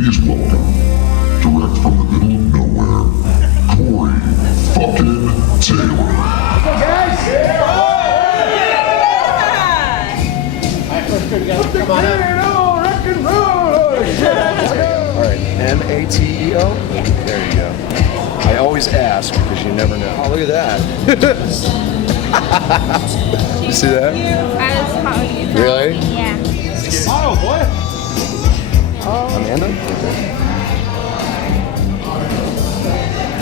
Please welcome, direct from the middle of nowhere, Corey fucking Taylor. Come on out. Alright, M-A-T-E-O? There you go. I always ask because you never know. Oh, look at that. You see that? Really? Yeah. Oh, boy. Amanda?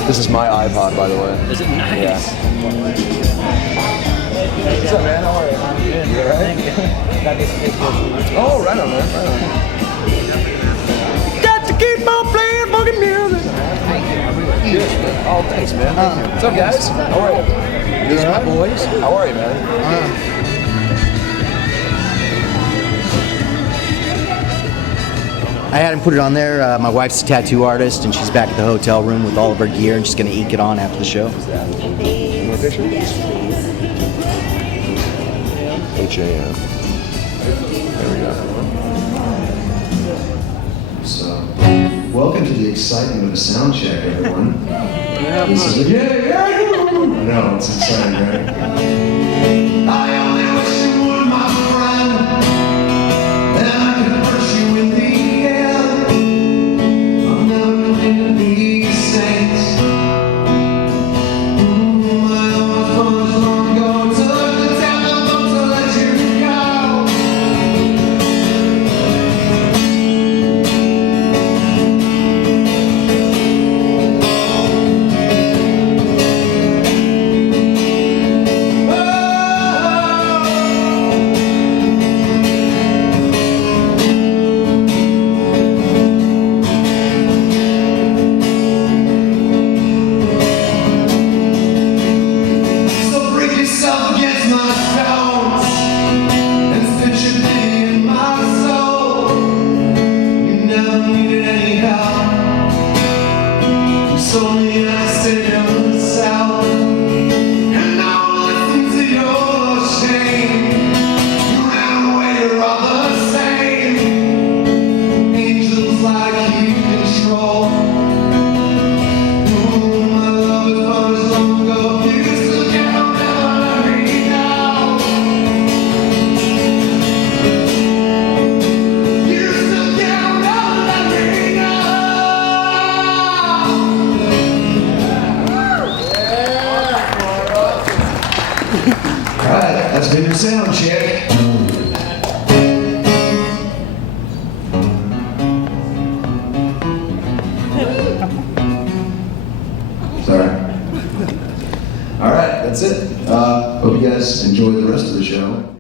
This is my iPod, by the way. Is it nice? Yeah. What's up, man? How are you? You alright? Oh, right on, man. Right on. Got to keep on playing fucking music. Oh, thanks, man. What's up, guys? How are you? These are my boys. How are you, man? I had him put it on there. My wife's a tattoo artist, and she's back at the hotel room with all of her gear, and she's going to ink it on after the show. You want a picture? H-A-M. There we go. So, welcome to the excitement of a sound check, everyone. This is I know, it's exciting, right? I only wish you would, my friend, and I could push you in the air. I'm never going to be a saint. My old phone's long ago took the telephone to let you go. So break yourself against my stones and stitch your thing in my soul. You never needed any help. You sold me and I said you're the south. And now listen to your shame. You ran away, you're all the same. Angels like keep control. My love is far as long ago. You still can't never let me know. You still can't never let me know. All right, that's been your sound check. Sorry. All right, that's it. Hope you guys enjoy the rest of the show.